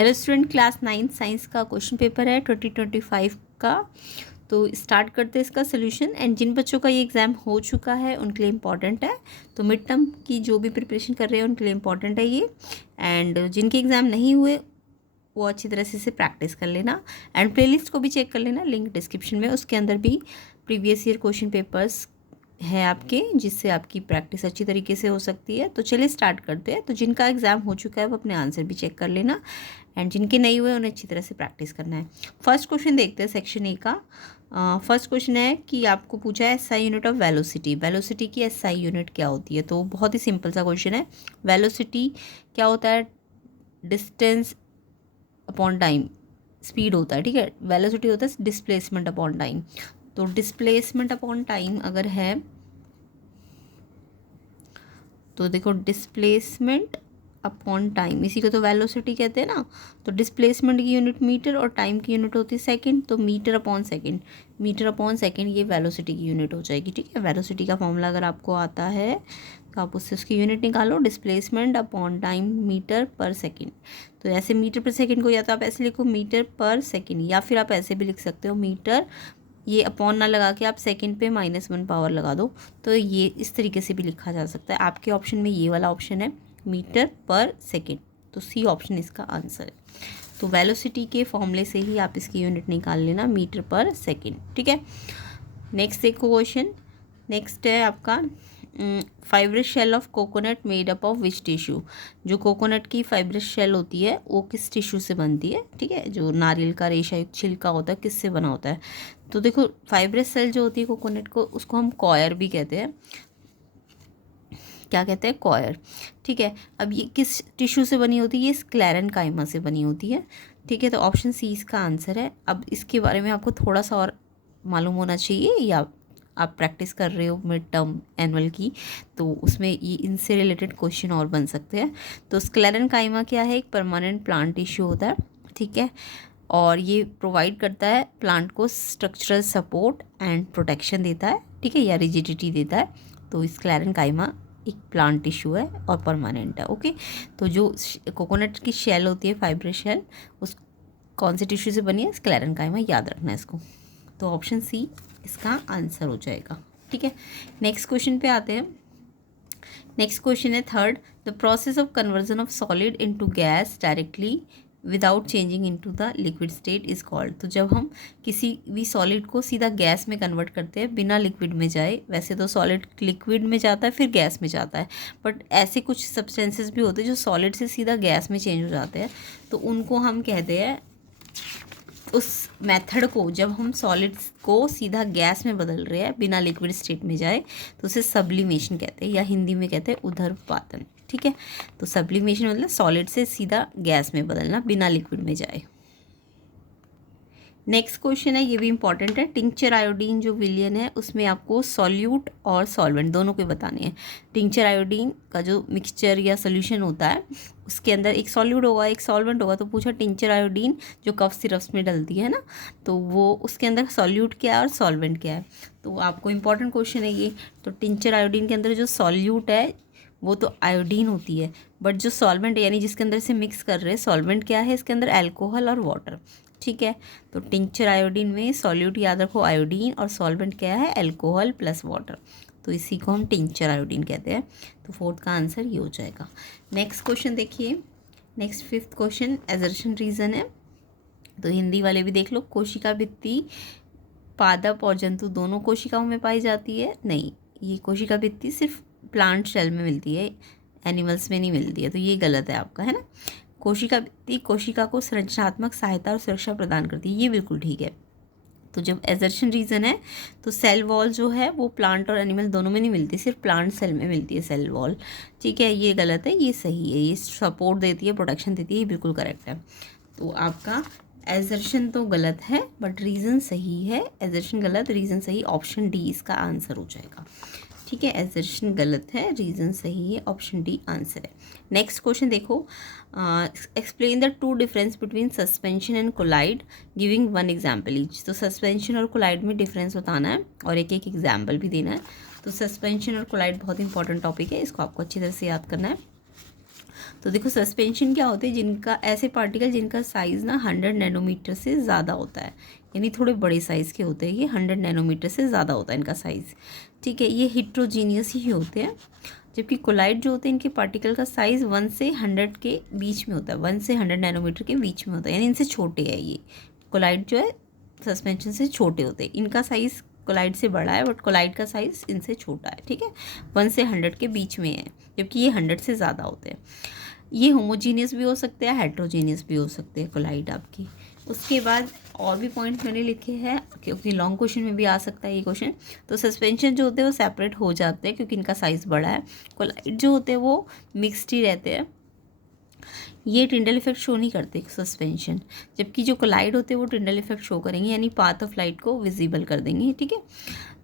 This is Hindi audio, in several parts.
हेलो स्टूडेंट, क्लास 9 साइंस का क्वेश्चन पेपर है 2025 का। तो स्टार्ट करते हैं इसका सोल्यूशन। एंड जिन बच्चों का ये एग्ज़ाम हो चुका है उनके लिए इम्पॉर्टेंट है, तो मिड टर्म की जो भी प्रिपरेशन कर रहे हैं उनके लिए इम्पॉर्टेंट है ये। एंड जिनके एग्ज़ाम नहीं हुए वो अच्छी तरह से इसे प्रैक्टिस कर लेना। एंड प्लेलिस्ट को भी चेक कर लेना, लिंक डिस्क्रिप्शन में, उसके अंदर भी प्रीवियस ईयर क्वेश्चन पेपर्स है आपके, जिससे आपकी प्रैक्टिस अच्छी तरीके से हो सकती है। तो चलिए स्टार्ट करते हैं। तो जिनका एग्ज़ाम हो चुका है वो अपने आंसर भी चेक कर लेना, एंड जिनके नहीं हुए उन्हें अच्छी तरह से प्रैक्टिस करना है। फर्स्ट क्वेश्चन देखते हैं सेक्शन ए का। फर्स्ट क्वेश्चन है कि आपको पूछा है SI unit of velocity. Velocity की एसआई यूनिट क्या होती है? तो बहुत ही सिंपल सा क्वेश्चन है। वेलोसिटी क्या होता है? डिस्टेंस अपॉन टाइम, स्पीड होता है, ठीक है। वेलोसिटी होता है डिस्प्लेसमेंट अपॉन टाइम। तो डिस्प्लेसमेंट अपॉन टाइम अगर है तो देखो, डिस्प्लेसमेंट अपॉन टाइम, इसी को तो वेलोसिटी कहते हैं ना। तो डिस्प्लेसमेंट की यूनिट मीटर और टाइम की यूनिट होती है सेकंड, तो metre upon second, metre upon second ये वेलोसिटी की यूनिट हो जाएगी, ठीक है। वेलोसिटी का फॉर्मूला अगर आपको आता है तो आप उससे उसकी यूनिट निकालो, डिस्प्लेसमेंट अपॉन टाइम मीटर पर सेकंड। तो ऐसे मीटर पर सेकंड को या तो आप ऐसे लिखो मीटर पर सेकंड, या फिर आप ऐसे भी लिख सकते हो मीटर, ये अपॉन ना लगा के आप सेकंड पे -1 पावर लगा दो, तो ये इस तरीके से भी लिखा जा सकता है। आपके ऑप्शन में ये वाला ऑप्शन है मीटर पर सेकंड, तो सी ऑप्शन इसका आंसर है। तो वेलोसिटी के फॉर्मूले से ही आप इसकी यूनिट निकाल लेना, मीटर पर सेकंड, ठीक है। नेक्स्ट देखो क्वेश्चन। नेक्स्ट है आपका fibrous shell of coconut made up of which tissue. जो कोकोनट की फाइब्रस शेल होती है वो किस टिश्यू से बनती है, ठीक है। जो नारियल का रेशा छिलका होता है किससे बना होता है? तो देखो, फाइब्रस सेल जो होती है कोकोनट को, उसको हम कॉयर भी कहते हैं। क्या कहते हैं? कॉयर, ठीक है। अब ये किस टिश्यू से बनी होती है? ये स्क्लेरेनकाइमा से बनी होती है, ठीक है। तो ऑप्शन सी इसका आंसर है। अब इसके बारे में आपको थोड़ा सा और मालूम होना चाहिए, या आप प्रैक्टिस कर रहे हो मिड टर्म एनुअल की, तो उसमें ये इनसे रिलेटेड क्वेश्चन और बन सकते हैं। तो स्क्लेरेनकाइमा क्या है? एक परमानेंट प्लांट टिश्यू होता है, ठीक है, और ये प्रोवाइड करता है प्लांट को स्ट्रक्चरल सपोर्ट एंड प्रोटेक्शन देता है, ठीक है, या रिजिडिटी देता है। तो स्क्लेरेनकाइमा एक प्लांट टिश्यू है और परमानेंट है, ओके। तो जो कोकोनट की शेल होती है, फाइब्रस शेल, उस कौन से टिश्यू से बनी है? स्क्लेरेनकाइमा, याद रखना है इसको। तो ऑप्शन सी इसका आंसर हो जाएगा, ठीक है। नेक्स्ट क्वेश्चन पे आते हैं। नेक्स्ट क्वेश्चन है third, the process of conversion of solid into gas directly without changing into the liquid state is called. तो जब हम किसी भी सॉलिड को सीधा गैस में कन्वर्ट करते हैं बिना लिक्विड में जाए, वैसे तो सॉलिड लिक्विड में जाता है फिर गैस में जाता है, बट ऐसे कुछ सब्सटेंसेस भी होते हैं जो सॉलिड से सीधा गैस में चेंज हो जाते हैं, तो उनको हम कहते हैं, उस मेथड को जब हम सॉलिड्स को सीधा गैस में बदल रहे हैं बिना लिक्विड स्टेट में जाए, तो उसे सब्लिमेशन कहते हैं, या हिंदी में कहते हैं उदरपातन, ठीक है। तो सब्लिमेशन मतलब सॉलिड से सीधा गैस में बदलना बिना लिक्विड में जाए। नेक्स्ट क्वेश्चन है, ये भी इंपॉर्टेंट है। टिंचर आयोडीन जो विलियन है उसमें आपको सॉल्यूट और सॉल्वेंट दोनों के बताने हैं। टिंचर आयोडीन का जो मिक्सचर या सोल्यूशन होता है उसके अंदर एक सॉल्यूट होगा एक सॉल्वेंट होगा। तो पूछा टिंचर आयोडीन जो कफ सिरप्स में डलती है ना, तो वो उसके अंदर सॉल्यूट क्या है और सॉल्वेंट क्या है? तो आपको इंपॉर्टेंट क्वेश्चन है ये। तो टिंचर आयोडीन के अंदर जो सॉल्यूट है वो तो आयोडीन होती है, बट जो सॉल्वेंट यानी जिसके अंदर से मिक्स कर रहे हैं, सॉल्वेंट क्या है? इसके अंदर अल्कोहल और वाटर, ठीक है। तो टिंचर आयोडीन में सॉल्यूट याद रखो आयोडीन, और सॉल्वेंट क्या है? Alcohol plus water. तो इसी को हम टिंचर आयोडीन कहते हैं। तो फोर्थ का आंसर ये हो जाएगा। नेक्स्ट क्वेश्चन देखिए। Next fifth question assertion reason है, तो हिंदी वाले भी देख लो। कोशिका भित्ति पादप और जंतु दोनों कोशिकाओं में पाई जाती है? नहीं, ये कोशिका भित्ति सिर्फ प्लांट सेल में मिलती है, एनिमल्स में नहीं मिलती है, तो ये गलत है आपका, है ना। कोशिका भित्ति कोशिका को संरचनात्मक सहायता और सुरक्षा प्रदान करती है, ये बिल्कुल ठीक है। तो जब एजर्शन रीजन है तो सेल वॉल जो है वो प्लांट और एनिमल दोनों में नहीं मिलती, सिर्फ प्लांट सेल में मिलती है सेल वॉल, ठीक है। ये गलत है, ये सही है, ये सपोर्ट देती है, प्रोटेक्शन देती है, ये बिल्कुल करेक्ट है। तो आपका एजर्शन तो गलत है बट रीज़न सही है। एजर्शन गलत, रीज़न सही, ऑप्शन डी इसका आंसर हो जाएगा, ठीक है। एजर्शन गलत है, रीज़न सही है, ऑप्शन डी आंसर है। नेक्स्ट क्वेश्चन देखो, explain the two difference between suspension and colloid giving one example each. तो सस्पेंशन और कोलाइड में डिफरेंस बताना है और एक एक एग्जाम्पल भी देना है। तो सस्पेंशन और कोलाइड बहुत इंपॉर्टेंट टॉपिक है, इसको आपको अच्छी तरह से याद करना है। तो देखो सस्पेंशन क्या होते हैं, जिनका ऐसे पार्टिकल जिनका साइज़ ना 100 नैनोमीटर से ज़्यादा होता है, यानी थोड़े बड़े साइज़ के होते हैं, ये 100 नैनोमीटर से ज़्यादा होता है इनका साइज़, ठीक है। ये हिट्रोजीनियस ही होते हैं। जबकि कोलाइड जो होते हैं इनके पार्टिकल का साइज़ 1 से 100 के बीच में होता है, 1 से 100 नैनोमीटर के बीच में होता है, यानी इनसे छोटे है ये। कोलाइड जो है सस्पेंशन से छोटे होते हैं, इनका साइज़ कोलाइड से बड़ा है बट कोलाइड का साइज़ इनसे छोटा है, ठीक है। 1 से 100 के बीच में है, जबकि ये 100 से ज़्यादा होते हैं। ये होमोजीनियस भी हो सकते हैं, हेट्रोजीनियस भी हो सकते हैं कोलाइड आपकी। उसके बाद और भी पॉइंट मैंने लिखे हैं क्योंकि लॉन्ग क्वेश्चन में भी आ सकता है ये क्वेश्चन। तो सस्पेंशन जो होते हैं वो सेपरेट हो जाते हैं क्योंकि इनका साइज़ बड़ा है। कोलाइड जो होते हैं वो मिक्सड ही रहते हैं, ये टिंडल इफेक्ट शो नहीं करते सस्पेंशन, जबकि जो कोलाइड होते हैं वो टिंडल इफेक्ट शो करेंगे, यानी पाथ ऑफ लाइट को विजिबल कर देंगे, ठीक है।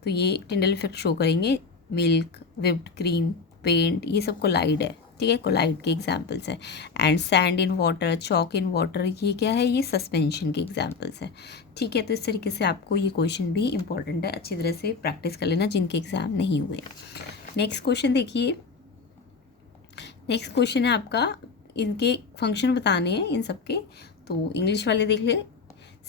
तो ये टिंडल इफेक्ट शो करेंगे। मिल्क, व्हिप्ड क्रीम, पेंट, ये सब कोलाइड है, ठीक है, कोलाइड के एग्जाम्पल्स है। And sand in water, chalk in water, ये क्या है, ये सस्पेंशन के एग्जाम्पल्स है, ठीक है। तो इस तरीके से आपको ये क्वेश्चन भी इंपॉर्टेंट है, अच्छी तरह से प्रैक्टिस कर लेना जिनके एग्ज़ाम नहीं हुए। नेक्स्ट क्वेश्चन देखिए, नेक्स्ट क्वेश्चन है आपका, इनके फंक्शन बताने हैं इन सब के। तो इंग्लिश वाले देख ले,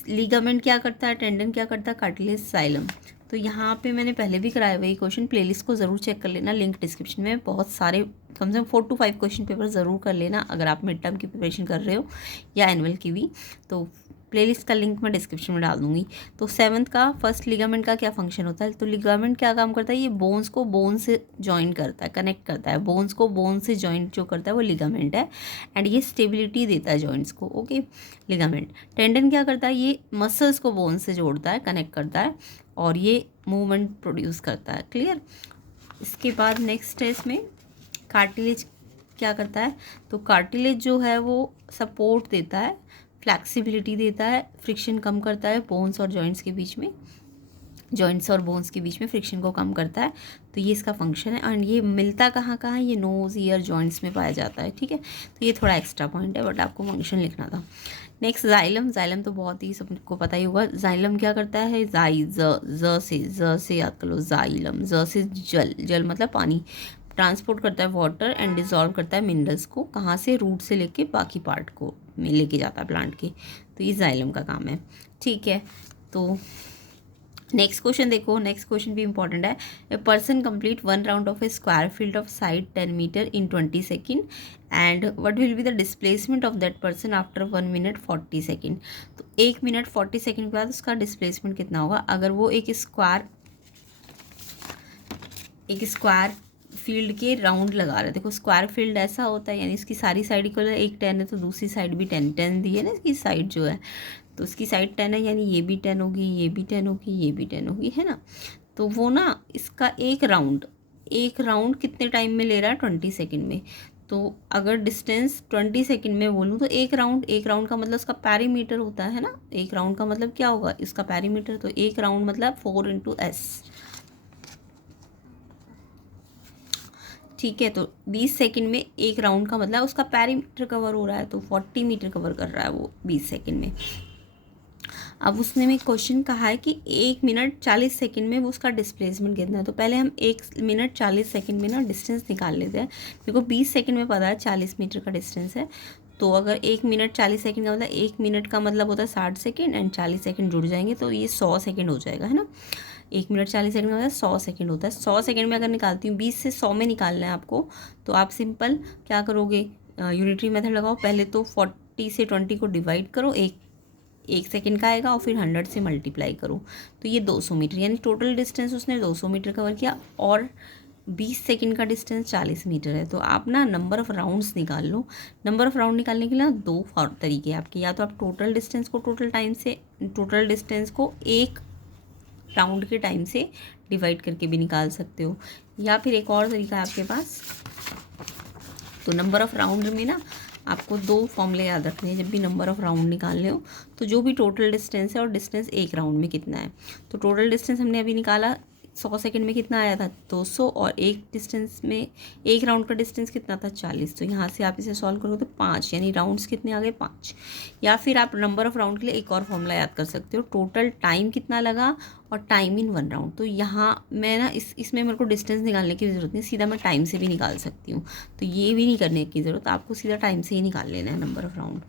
लिगामेंट क्या करता है, टेंडन क्या करता है, कार्टिलेज, जाइलम। तो यहाँ पे मैंने पहले भी कराया हुआ ये क्वेश्चन, प्लेलिस्ट को ज़रूर चेक कर लेना, लिंक डिस्क्रिप्शन में। बहुत सारे कम से कम 4 to 5 क्वेश्चन पेपर ज़रूर कर लेना अगर आप मिड टर्म की प्रिपरेशन कर रहे हो या एनुअल की भी। तो प्लेलिस्ट का लिंक मैं डिस्क्रिप्शन में डाल दूँगी। तो 7th का फर्स्ट लिगामेंट का क्या फंक्शन होता है, तो लिगामेंट क्या काम करता है, ये बोन्स को बोन से जॉइन करता है, कनेक्ट करता है, बोन्स को बोन से जॉइंट जो करता है वो लिगामेंट है। एंड ये स्टेबिलिटी देता है जॉइंट्स को, ओके, लिगामेंट। टेंडन क्या करता है, ये मसल्स को बोन से जोड़ता है, कनेक्ट करता है, और ये मूवमेंट प्रोड्यूस करता है, क्लियर। इसके बाद नेक्स्ट है इसमें कार्टिलेज क्या करता है, तो कार्टिलेज जो है वो सपोर्ट देता है, फ्लैक्सिबिलिटी देता है, फ्रिक्शन कम करता है बोन्स और जॉइंट्स के बीच में, जॉइंट्स और बोन्स के बीच में फ्रिक्शन को कम करता है। तो ये इसका फंक्शन है। एंड ये मिलता कहाँ कहाँ है, ये नोज़, ईयर, जॉइंट्स में पाया जाता है, ठीक है। तो ये थोड़ा एक्स्ट्रा पॉइंट है बट आपको फंक्शन लिखना था। नेक्स्ट जाइलम, जाइलम तो बहुत ही सबको पता ही होगा। जाइलम क्या करता है, ज से याद कर लो, जाइलम, ज से जल, जल मतलब पानी, ट्रांसपोर्ट करता है वाटर एंड डिजॉल्व करता है मिनरल्स को, कहाँ से, रूट से लेके बाकी पार्ट को में लेके जाता है प्लांट के। तो ये जाइलम का काम है, ठीक है। तो नेक्स्ट क्वेश्चन देखो, नेक्स्ट क्वेश्चन भी इंपॉर्टेंट है। A person complete 1 round of a square field of side 10 metre in 20 second and what will be the displacement of that person after 1 minute 40 second. तो 1 मिनट 40 सेकेंड के बाद उसका डिस्प्लेसमेंट कितना होगा अगर वो एक स्क्वायर फील्ड के राउंड लगा रहे हैं। देखो स्क्वायर फील्ड ऐसा होता है, यानी इसकी सारी साइड इक्वल है, एक 10 है तो दूसरी साइड भी 10 10 दी है ना इसकी साइड जो है, तो उसकी साइड 10 है, यानी ये भी 10 होगी, ये भी 10 होगी, ये भी 10 होगी, है ना। तो वो ना इसका एक राउंड कितने टाइम में ले रहा है, 20 सेकेंड में। तो अगर डिस्टेंस 20 सेकेंड में बोलूँ तो एक राउंड का मतलब उसका पैरीमीटर होता है ना, एक राउंड का मतलब क्या होगा, इसका पैरीमीटर। तो एक राउंड मतलब 4 × S, ठीक है। तो 20 सेकंड में एक राउंड का मतलब उसका पैरीमीटर कवर हो रहा है, तो 40 मीटर कवर कर रहा है वो 20 सेकंड में। अब उसने में क्वेश्चन कहा है कि 1 मिनट 40 सेकंड में वो उसका डिस्प्लेसमेंट कितना है। तो पहले हम 1 मिनट 40 सेकंड में ना डिस्टेंस निकाल लेते हैं। देखो 20 सेकंड में पता है 40 मीटर का डिस्टेंस है, तो अगर 1 मिनट 40 सेकंड का मतलब 1 मिनट का मतलब होता है 60 सेकंड एंड 40 सेकंड जुड़ जाएंगे तो ये 100 सेकंड हो जाएगा, है ना। 1 मिनट 40 सेकंड का मतलब 100 सेकंड होता है। 100 सेकंड में अगर निकालती हूँ, 20 से 100 में निकालना है आपको, तो आप सिंपल क्या करोगे, यूनिटरी मेथड लगाओ। पहले तो 40 से 20 को डिवाइड करो, एक सेकंड का आएगा, और फिर 100 से मल्टीप्लाई करो, तो ये 200 मीटर, यानी टोटल डिस्टेंस उसने 200 मीटर कवर किया, और 20 सेकंड का डिस्टेंस 40 मीटर है। तो आप ना नंबर ऑफ़ राउंड्स निकाल लो। नंबर ऑफ़ राउंड निकालने के लिए ना 2 तरीके हैं आपके, या तो आप टोटल डिस्टेंस को एक राउंड के टाइम से डिवाइड करके भी निकाल सकते हो, या फिर एक और तरीका है आपके पास। तो नंबर ऑफ़ राउंड में ना आपको 2 फॉर्मूले याद रखने हैं जब भी नंबर ऑफ़ राउंड निकालने हो। तो जो भी टोटल डिस्टेंस है और डिस्टेंस एक राउंड में कितना है, तो टोटल डिस्टेंस हमने अभी निकाला 100 सेकंड में कितना आया था 200, और एक डिस्टेंस में एक राउंड का डिस्टेंस कितना था 40। तो यहाँ से आप इसे सॉल्व करोगे तो 5, यानी राउंड्स कितने आ गए 5। या फिर आप नंबर ऑफ़ राउंड के लिए एक और फॉर्मूला याद कर सकते हो, टोटल टाइम कितना लगा और टाइम इन 1 राउंड। तो यहाँ मैं ना इसमें मेरे को डिस्टेंस निकालने की ज़रूरत नहीं, सीधा मैं टाइम से भी निकाल सकती हूँ। तो ये भी नहीं करने की ज़रूरत, आपको सीधा टाइम से ही निकाल लेना है नंबर ऑफ़ राउंड।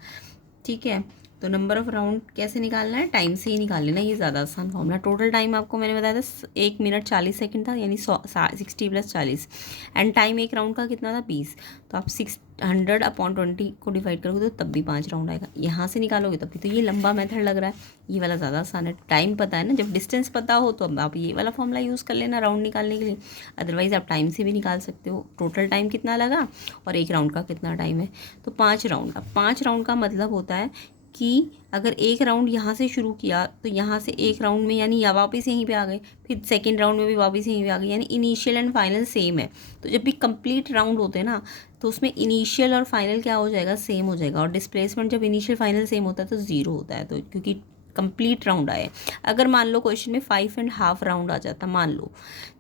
ठीक है, तो नंबर ऑफ़ राउंड कैसे निकालना है, टाइम से ही निकाल लेना, ये ज़्यादा आसान फॉर्मूला। टोटल टाइम आपको मैंने बताया था 1 मिनट 40 सेकंड था, यानी 60 + 40, एंड टाइम एक राउंड का कितना था 20। तो आप 600/20 को डिवाइड करोगे तो तब भी 5 राउंड आएगा, यहाँ से निकालोगे तब भी। तो ये लंबा मेथड लग रहा है, ये वाला ज़्यादा आसान है। टाइम पता है ना, जब डिस्टेंस पता हो तो अब आप ये वाला फॉर्मूला यूज़ कर लेना राउंड निकालने के लिए, अदरवाइज़ आप टाइम से भी निकाल सकते हो। टोटल टाइम कितना लगा और एक राउंड का कितना टाइम है, तो 5 राउंड का। 5 राउंड का मतलब होता है कि अगर एक राउंड यहाँ से शुरू किया तो यहाँ से एक राउंड में यानी या वापस यहीं पे आ गए, फिर सेकंड राउंड में भी वापस यहीं पे आ गए, यानी इनिशियल एंड फाइनल सेम है। तो जब भी कंप्लीट राउंड होते हैं ना, तो उसमें इनिशियल और फाइनल क्या हो जाएगा, सेम हो जाएगा। और डिस्प्लेसमेंट जब इनिशियल फाइनल सेम होता है तो 0 होता है, तो क्योंकि कंप्लीट राउंड आए। अगर मान लो क्वेश्चन में 5.5 राउंड आ जाता, मान लो,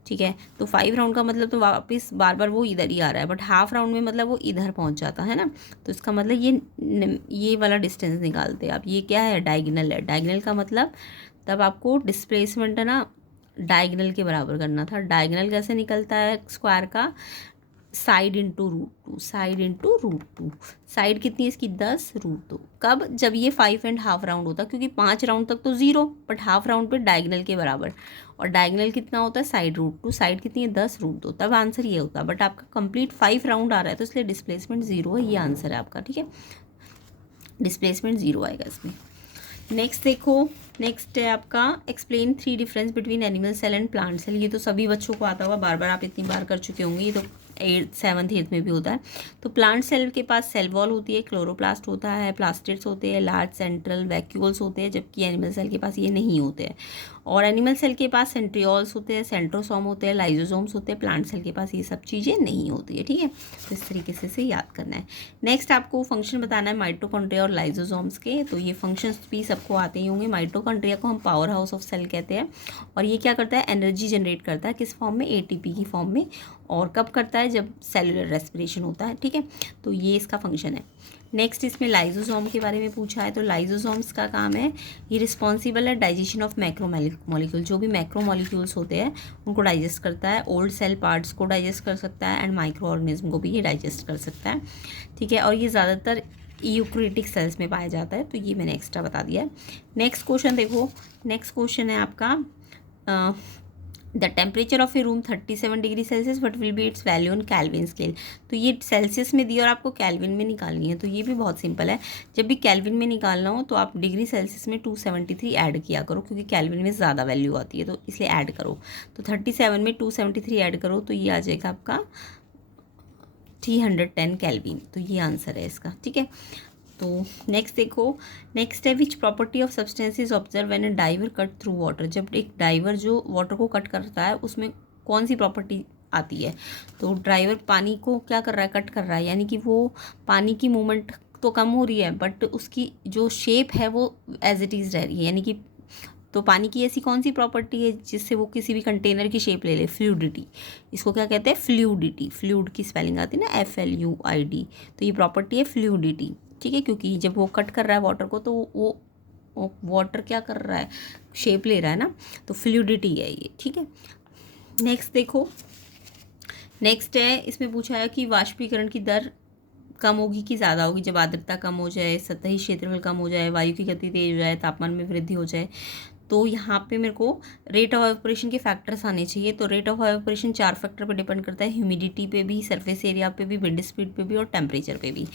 ठीक है, तो 5 राउंड का मतलब तो वापस बार बार वो इधर ही आ रहा है, बट हाफ राउंड में मतलब वो इधर पहुंच जाता है ना। तो इसका मतलब ये वाला डिस्टेंस निकालते हैं आप। ये क्या है, डायगोनल है। डायगोनल का मतलब तब आपको डिस्प्लेसमेंट है ना डायगोनल के बराबर करना था। डायगोनल कैसे निकलता है स्क्वायर का, side into √2, side into √2। Side कितनी है इसकी 10, √2। कब, जब ये 5.5 राउंड होता, क्योंकि 5 राउंड तक तो 0, बट हाफ राउंड पे डायगोनल के बराबर। और डायगोनल कितना होता है, साइड √2। साइड कितनी है 10, √2, तब आंसर ये होता। बट आपका कंप्लीट 5 राउंड आ रहा है तो इसलिए डिस्प्लेसमेंट 0 है, ये आंसर है आपका। ठीक है, डिस्प्लेसमेंट 0 आएगा इसमें। नेक्स्ट देखो, नेक्स्ट है आपका explain 3 difference between animal cell and plant cell. ये तो सभी बच्चों को आता होगा, बार बार आप इतनी बार कर चुके होंगे, ये तो 8th 7th 8th में भी होता है। तो प्लांट सेल के पास सेल वॉल होती है, क्लोरोप्लास्ट होता है, प्लास्टिड्स होते हैं, लार्ज सेंट्रल वैक्यूल्स होते हैं, जबकि एनिमल सेल के पास ये नहीं होते हैं। और एनिमल सेल के पास सेंट्रियोल्स होते हैं, सेंट्रोसोम होते हैं, लाइजोसोम्स होते हैं। प्लांट सेल के पास ये सब चीज़ें नहीं होती है। ठीक है, तो इस तरीके से याद करना है। नेक्स्ट आपको फंक्शन बताना है माइटोकॉन्ड्रिया और लाइजोसोम्स के। तो ये फंक्शंस भी सबको आते ही होंगे। माइटोकॉन्ड्रिया को हम पावर हाउस ऑफ सेल कहते हैं, और ये क्या करता है, एनर्जी जनरेट करता है, किस फॉर्म में, ATP की फॉर्म में। और कब करता है, जब सेलुलर रेस्पिरेशन होता है। ठीक है, तो ये इसका फंक्शन है। नेक्स्ट इसमें लाइजोसोम के बारे में पूछा है। तो लाइजोसोम्स का काम है, ये रिस्पॉन्सिबल है डाइजेशन ऑफ मैक्रो मॉलिक्यूल। जो भी मैक्रो मॉलिक्यूल्स होते हैं उनको डाइजेस्ट करता है। ओल्ड सेल पार्ट्स को डाइजेस्ट कर सकता है, एंड माइक्रो ऑर्गेनिज्म को भी ये डाइजेस्ट कर सकता है। ठीक है, और ये ज़्यादातर यूकैरियोटिक सेल्स में पाया जाता है, तो ये मैंने एक्स्ट्रा बता दिया है। नेक्स्ट क्वेश्चन देखो, नेक्स्ट क्वेश्चन है आपका the temperature of a room 37 degree Celsius, what will be its value on kelvin scale. तो ये सेल्सियस में दी और आपको कैल्विन में निकालनी है। तो ये भी बहुत सिंपल है, जब भी कैल्विन में निकालना हो तो आप डिग्री सेल्सियस में 273 ऐड किया करो, क्योंकि कैल्विन में ज़्यादा वैल्यू आती है, तो इसलिए ऐड करो। तो 37 में 273 ऐड करो तो ये आ जाएगा आपका 310 कैल्विन। तो ये आंसर है इसका। ठीक है, तो नेक्स्ट देखो, नेक्स्ट है which property of substance is observe when a diver cut through water. जब एक डाइवर जो वाटर को कट करता है उसमें कौन सी प्रॉपर्टी आती है। तो ड्राइवर पानी को क्या कर रहा है, कट कर रहा है, यानी कि वो पानी की मूवमेंट तो कम हो रही है, बट उसकी जो शेप है वो एज इट इज़ रह रही है। यानी कि तो पानी की ऐसी कौन सी प्रॉपर्टी है जिससे वो किसी भी कंटेनर की शेप ले ले, फ्लूइडिटी। इसको क्या कहते हैं, फ्लूइडिटी। फ्लूइड की स्पेलिंग आती है ना FLUID, तो ये प्रॉपर्टी है फ्लूइडिटी। ठीक है, क्योंकि जब वो कट कर रहा है वाटर को तो वो वाटर क्या कर रहा है, शेप ले रहा है ना, तो फ्लूइडिटी है ये। ठीक है, नेक्स्ट देखो, नेक्स्ट है इसमें पूछा है कि वाष्पीकरण की दर कम होगी कि ज़्यादा होगी जब आर्द्रता कम हो जाए, सतही क्षेत्रफल कम हो जाए, वायु की गति तेज हो जाए, तापमान में वृद्धि हो जाए। तो यहाँ पे मेरे को रेट ऑफ एवापोरेशन के फैक्टर्स आने चाहिए। तो रेट ऑफ एवापोरेशन 4 फैक्टर पे डिपेंड करता है, ह्यूमिडिटी पे भी, सरफेस एरिया पे भी, विंड स्पीड पे भी, और टेम्परेचर पे भी।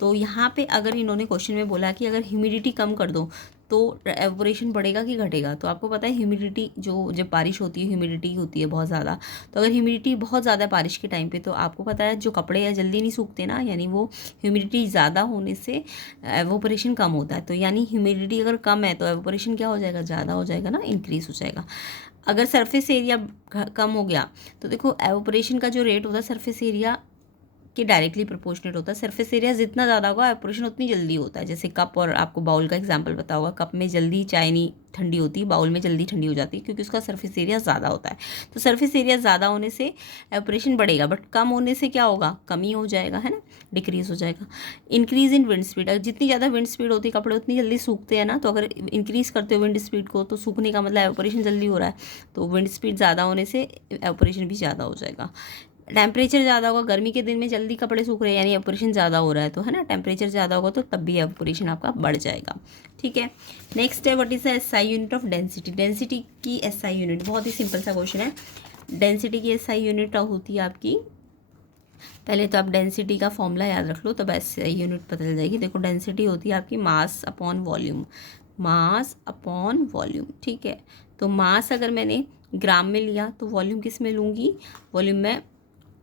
तो यहाँ पे अगर इन्होंने क्वेश्चन में बोला कि अगर ह्यूमिडिटी कम कर दो तो एवापोरेशन बढ़ेगा कि घटेगा। तो आपको पता है ह्यूमिडिटी जो जब बारिश होती है ह्यूमिडिटी होती है बहुत ज़्यादा। तो अगर ह्यूमिडिटी बहुत ज़्यादा है बारिश के टाइम पे, तो आपको पता है जो कपड़े हैं जल्दी नहीं सूखते ना, यानी वो ह्यूमिडिटी ज़्यादा होने से एवापोरेशन कम होता है। तो यानी ह्यूमिडिटी अगर कम है तो एवापोरेशन क्या हो जाएगा, ज़्यादा हो जाएगा ना, इंक्रीज़ हो जाएगा। अगर सरफेस एरिया कम हो गया तो देखो एवापोरेशन का जो रेट होता है सरफेस एरिया के डायरेक्टली प्रोपोर्शनेट होता है। सरफेस एरिया जितना ज़्यादा होगा एवापोरेशन उतनी जल्दी होता है। जैसे कप और आपको बाउल का एग्जांपल पता होगा, कप में जल्दी चाय नहीं ठंडी होती, बाउल में जल्दी ठंडी हो जाती है क्योंकि उसका सरफेस एरिया ज़्यादा होता है। तो सरफेस एरिया ज़्यादा होने से एवापोरेशन बढ़ेगा, बट कम होने से क्या होगा, कमी हो जाएगा, है ना, डिक्रीज़ हो जाएगा। इंक्रीज़ इन विंड स्पीड, अगर जितनी ज़्यादा विंड स्पीड होती है कपड़े उतनी जल्दी सूखते हैं ना, तो अगर इंक्रीज़ करते हो विंड स्पीड को तो सूखने का मतलब एवापोरेशन जल्दी हो रहा है, तो विंड स्पीड ज़्यादा होने से एवापोरेशन भी ज़्यादा हो जाएगा। टेम्परेचर ज़्यादा होगा, गर्मी के दिन में जल्दी कपड़े सूख रहे हैं यानी एवापोरेशन ज़्यादा हो रहा है, तो है ना, टेम्परेचर ज़्यादा होगा तो तब भी एवापोरेशन आपका बढ़ जाएगा। ठीक है, नेक्स्ट है what is the SI unit of density. Density की एसआई यूनिट बहुत ही सिंपल सा क्वेश्चन है। डेंसिटी की एसआई यूनिट होती है आपकी, पहले तो आप डेंसिटी का फॉर्मूला याद रख लो तब एसआई यूनिट बदल जाएगी। देखो डेंसिटी होती है आपकी mass upon volume, mass upon volume. ठीक है, तो मास अगर मैंने ग्राम में लिया तो वॉल्यूम किस में लूँगी, वॉल्यूम में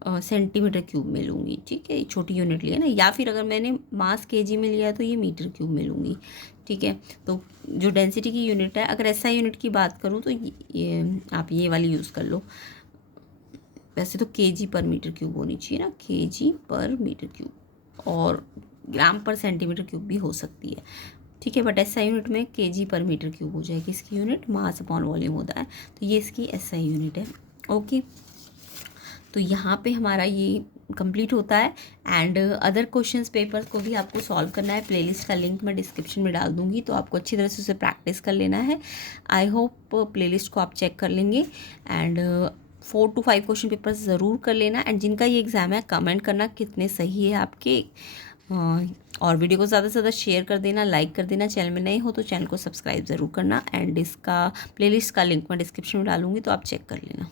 सेंटीमीटर क्यूब में लूँगी। ठीक है, छोटी यूनिट लिया ना, या फिर अगर मैंने मास केजी में लिया तो ये मीटर क्यूब में लूँगी। ठीक है, तो जो डेंसिटी की यूनिट है, अगर एसआई यूनिट की बात करूँ तो ये आप ये वाली यूज़ कर लो। वैसे तो केजी पर मीटर क्यूब होनी चाहिए ना, केजी पर मीटर क्यूब, और ग्राम पर सेंटीमीटर क्यूब भी हो सकती है। ठीक है, बट एसआई यूनिट में केजी पर मीटर क्यूब हो जाएगी इसकी यूनिट, मास अपॉन वॉल्यूम होता है, तो ये इसकी एसआई यूनिट है। ओके, तो यहाँ पे हमारा ये कंप्लीट होता है। एंड अदर क्वेश्चंस पेपर्स को भी आपको सॉल्व करना है, प्लेलिस्ट का लिंक मैं डिस्क्रिप्शन में डाल दूँगी, तो आपको अच्छी तरह से उसे प्रैक्टिस कर लेना है। आई होप प्लेलिस्ट को आप चेक कर लेंगे एंड 4 to 5 क्वेश्चन पेपर्स ज़रूर कर लेना। एंड जिनका ये एग्ज़ाम है कमेंट करना कितने सही है आपके, और वीडियो को ज़्यादा से ज़्यादा शेयर कर देना, लाइक कर देना। चैनल में नए हो तो चैनल को सब्सक्राइब ज़रूर करना। एंड इसका प्लेलिस्ट का लिंक मैं डिस्क्रिप्शन में डालूँगी, तो आप चेक कर लेना।